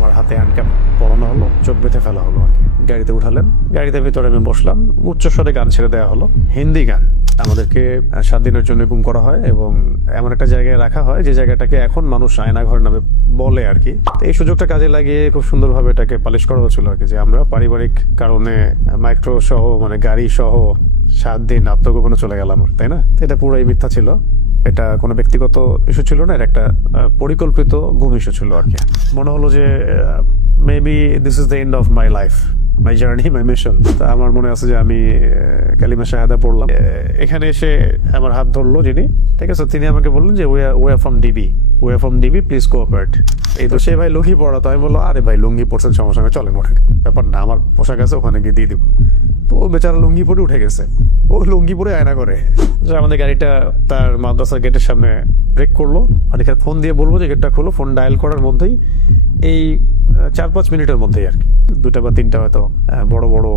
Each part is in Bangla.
আমার হাতে হ্যান্ডক্যাপ পরানো হলো, চোখ বেঁধে ফেলা হলো আর কি। গাড়িতে উঠালেন, গাড়িতে ভিতরে আমি বসলাম, উচ্চস্বরে গান ছেড়ে দেওয়া হলো, হিন্দি গান। আমাদেরকে 7 দিনের জন্য গুম করা হয় এবং এমন একটা জায়গায় রাখা হয় যে জায়গাটাকে এখন মানুষ আয়নাঘর নামে বলে আর কি। তো এই সুযোগটা কাজে লাগিয়ে খুব সুন্দরভাবে এটাকে পালিশ করা হচ্ছিল আর কি, যে আমরা পারিবারিক কারণে মাইক্রো সহ মানে গাড়ি সহ 7 দিন আত্মগোপনে চলে গেলাম, তাই না? তো এটা পুরোই মিথ্যা ছিল, এটা কোনো ব্যক্তিগত ইস্যু ছিল না, এটা একটা পরিকল্পিত গুম ইস্যু ছিল আর কি। মনে হলো যে maybe this is the end of my life, my journey, my mission. তা আমার মনে আছে যে আমি কালিমা শাহাদা পড়লাম। এখানে এসে আমার হাত ধরলো যিনি, ঠিক আছে, তিনি আমাকে বললেন যে we are from DB, please cooperate. এই তো সে ভাই লুঙ্গি পড়া, তো আমি বললো আরে ভাই লুঙ্গি পড়ছেন সমস্যা নেই, চলেন ওঠে, ব্যাপার না, আমার পোশাক আছে ওখানে গিয়ে দিয়ে দিব। তো ও বেচারা লুঙ্গি পরে উঠে গেছে, ও লুঙ্গি পরে আয়না করে। আমাদের গাড়িটা তার মাদ্রাসার গেটের সামনে ব্রেক করলো, আর এখানে ফোন দিয়ে বলবো যে গেটটা খোলো, ফোন ডায়াল করার মধ্যেই এই 4-5 মিনিটের মধ্যেই আর কি, 2টা বা 3টা হয়তো বড় বড়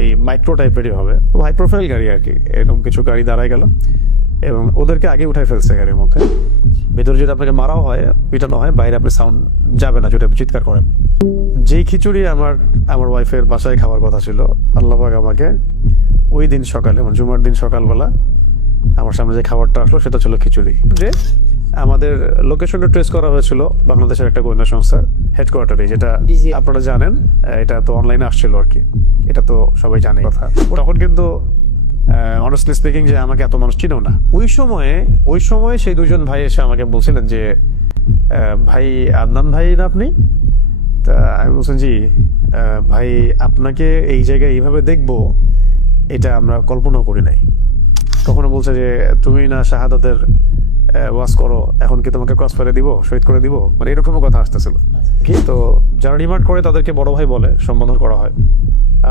এই মাইক্রো টাইপেরই হবে, হাই প্রোফাইল গাড়ি আর কি, এরকম কিছু গাড়ি দাঁড়ায় গেল এবং ওদেরকে আগে উঠাই ফেলছে গাড়ির মধ্যে। ভেতরে যদি আপনাকে মারাও হয়, পিটানো হয়, বাইরে আপনি সাউন্ড যাবে না যদি আপনি চিৎকার করেন। যেই খিচুড়ি আমার ওয়াইফের বাসায় খাওয়ার কথা ছিল, আল্লাহ পাক আমাকে ওই দিন সকালে মানে জুমার দিন সকালবেলা আমার সামনে যে খাবারটা আসলো সেটা ছিল খিচুড়ি। যে আমাদের লোকেশনটা ট্রেস করা হয়েছিল বাংলাদেশের একটা গোয়েন্দা সংস্থার হেডকোয়ার্টারে, যেটা আপনারা জানেন, এটা তো অনলাইনে আসছিল আর কি, এটা তো সবাই জানে কথা। তখন কিন্তু অনেস্টলি স্পিকিং যে আমাকে এত মানুষ চিনেও না। ওই সময়ে সেই দুজন ভাই এসে আমাকে বলছিলেন যে ভাই আদনান ভাই না আপনি? তা আমি বলছেন জি ভাই, আপনাকে এই জায়গায় এইভাবে দেখবো এটা আমরা কল্পনাও করি নাই। কখনো বলছে যে তুমি না শাহাদাতের ওয়াজ করো, এখন কি তোমাকে ক্রস ফেলে দিব, শহীদ করে দিব, মানে এরকমও কথা আসতেছিল কি। তো যারা রিমান্ড করে তাদেরকে বড় ভাই বলে সম্বোধন করা হয়,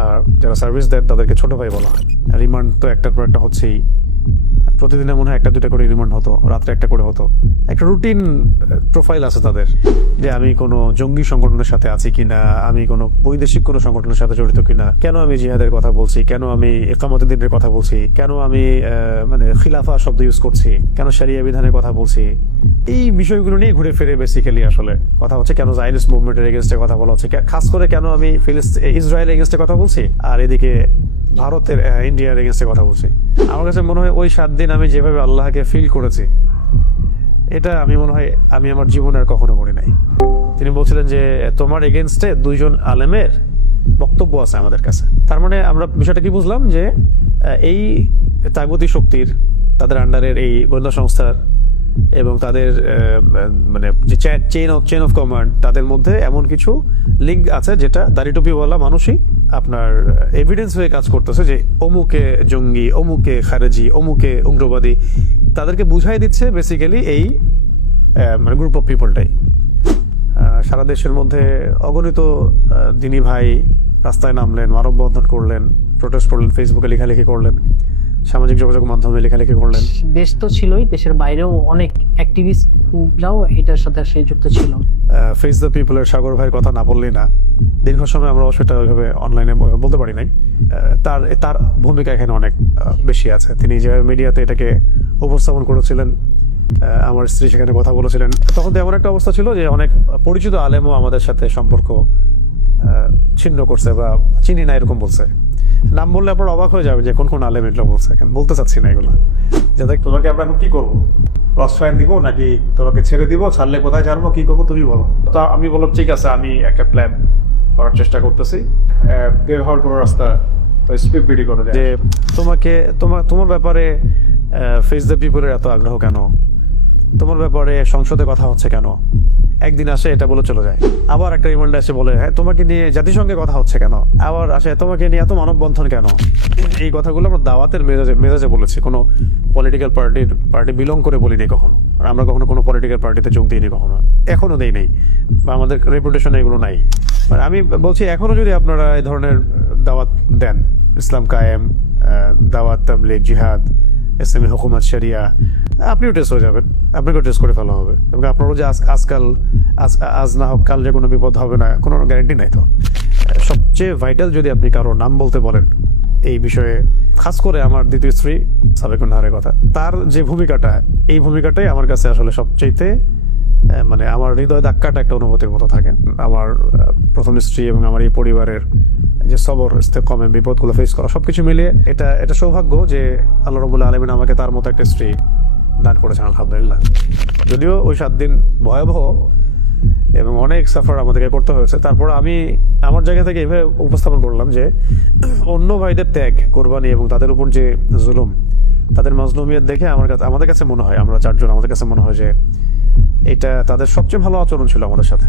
আর যারা সার্ভিস দেয় তাদেরকে ছোট ভাই বলা হয়। রিমান্ড তো একটার পর একটা হচ্ছেই, প্রতিদিনে মনে হয় 1-2টা করে রিমান্ড হতো, রাত্রে 1টা করে হতো। একটা রুটিন প্রোফাইল আছে তাদের, যে আমি কোনো জঙ্গি সংগঠনের সাথে আছি কিনা, আমি কোনো বৈদেশিক কোনো সংগঠনের সাথে জড়িত কিনা, কেন আমি জিহাদের কথা বলছি, কেন আমি ইকামতের দিনের কথা বলছি, কেন আমি মানে খিলাফা শব্দ ইউজ করছি, কেন শরিয়া বিধানের কথা বলছি, এই বিষয়গুলো নিয়ে ঘুরে ফিরে বেসিক্যালি আসলে কথা হচ্ছে। কেন জায়নিস্ট মুভমেন্টের এগেনস্টে কথা বলা হচ্ছে, খাস করে কেন আমি ইসরায়েলের এগেনস্টে কথা বলছি, আর এদিকে ভারতের ইন্ডিয়ার এগেনস্টে কথা বলছি। আমার কাছে মনে হয় ওই 7 দিন আমি যেভাবে আল্লাহকে ফিল করেছি, এটা আমি মনে হয় আমি আমার জীবনে আর কখনো করি নাই। তিনি বলছিলেন যে তোমার এগেনস্টে 2 জন আলেমের বক্তব্য আছে আমাদের কাছে। তার মানে আমরা বিষয়টা কি বুঝলাম, যে এই তাগুতি শক্তির, তাদের আন্ডারের এই গোয়েন্দা সংস্থার এবং তাদের মানে যে চেইন অফ কমান্ড, তাদের মধ্যে এমন কিছু লিঙ্ক আছে যেটা দাড়ি টুপিওয়ালা মানুষই আপনার এভিডেন্স হয়ে কাজ করতেছে, যে অমুকে জঙ্গি, অমুকে খারেজি, অমুকে উগ্রবাদী, তাদেরকে বুঝাই দিচ্ছে বেসিক্যালি এই মানে গ্রুপ অফ পিপলটাই। সারা দেশের মধ্যে অগণিত দিনী ভাই রাস্তায় নামলেন, মানববন্ধন করলেন, প্রোটেস্ট করলেন, ফেসবুকে লেখালেখি করলেন, সামাজিক যোগাযোগ মাধ্যমে লেখালেখি করলেন। দেশ তো ছিলই, দেশের বাইরেও অনেক অ্যাক্টিভিস্টরাও এটার সাথে যুক্ত ছিল। ফেস দ্য পিপলের সাগর ভাইয়ের কথা না বললেই না। দীর্ঘ সময় আমরা সেটা ওইভাবে অনলাইনে বলতে পারি নাই। তার ভূমিকা এখানে অনেক বেশি আছে। তিনি যে মিডিয়াতে এটাকে উপস্থাপন করেছিলেন, আমার স্ত্রী সেখানে কথা বলেছিলেন, তখন এমন একটা অবস্থা ছিল যে অনেক পরিচিত আলেমও আমাদের সাথে সম্পর্ক ছিন্ন করছে বা চিনি না এরকম বলছে। নাম বললে আপনার অবাক হয়ে যাবে যে কোন কোন আলেম এগুলো বলছে, বলতে চাচ্ছি না এগুলো। যাতে তোমাকে আমরা এখন কি করবো, ক্রস ফায়ার দিব নাকি তোমাকে ছেড়ে দিব, ছাড়লে কোথায় জানবো, কি করবো তুমি বলো। তো আমি বললাম ঠিক আছে, আমি একটা প্ল্যান করার চেষ্টা করতেছি, বের হওয়ার কোনো রাস্তা স্পিড বিডি করে যে তোমার ব্যাপারে ফেস দ্য পিপলের এত আগ্রহ কেন, তোমার ব্যাপারে সংসদে কথা হচ্ছে কেন, একদিন আসে এটা বলে চলে যায়, আবার একটা রিমান্ডে আসে বলে হ্যাঁ তোমাকে নিয়ে জাতিসংঘে কথা হচ্ছে কেন, আবার আসে তোমাকে নিয়ে এত মানববন্ধন কেন। এই কথাগুলো আমরা দাওয়াতের মেজাজে বলেছি, কোনো পলিটিক্যাল পার্টি বিলং করে বলিনি কখনো, আর আমরা কখনো কোনো পলিটিক্যাল পার্টিতে যোগ দিইনি কখনো, এখনো দেই নেই, বা আমাদের রেপুটেশনে এগুলো নাই। মানে আমি বলছি এখনো যদি আপনারা এই ধরনের দাওয়াত দেন, ইসলাম কায়েম, দাওয়াত তাবলীগ, জিহাদ, ইসলামী হুকুমত, শরিয়া, আপনিও টেস্ট হয়ে যাবেন, আপনাকেও টেস্ট করে ফেলা হবে, এবং আপনারও যে আজ না হোক কাল যে কোনো বিপদ হবে না কোনো গ্যারান্টি নাই। তো সবচেয়ে ভাইটাল যদি আপনি কারো নাম বলতে বলেন এই বিষয়ে, খাস করে আমার দ্বিতীয় স্ত্রী সাবেকুন নাহারের কথা, তার যে ভূমিকাটা, এই ভূমিকাটাই আমার কাছে আসলে সবচেয়ে মানে আমার হৃদয় ধাক্কাটা একটা অনুভূতির মতো থাকে। আমার প্রথম স্ত্রী এবং আমার এই পরিবারের যে সবর ইস্তেকমে বিপদগুলো ফেস করা সবকিছু মিলিয়ে এটা সৌভাগ্য যে আল্লাহ রাব্বুল আলামিন আমাকে তার মতো একটা স্ত্রী দান করেছেন, আলহামদুলিল্লাহ। যদিও ওই 7 দিন ভয়াবহ এবং অনেক সাফার আমাদেরকে করতে হয়েছে, তারপর আমি আমার জায়গা থেকে এভাবে উপস্থাপন করলাম যে অন্য ভাইদের ত্যাগ, কোরবানি এবং তাদের উপর যে জুলুম, তাদের মাজলুমিয়ত দেখে আমাদের কাছে মনে হয়, আমরা 4 জন, আমাদের কাছে মনে হয় যে এটা তাদের সবচেয়ে ভালো আচরণ ছিল আমাদের সাথে।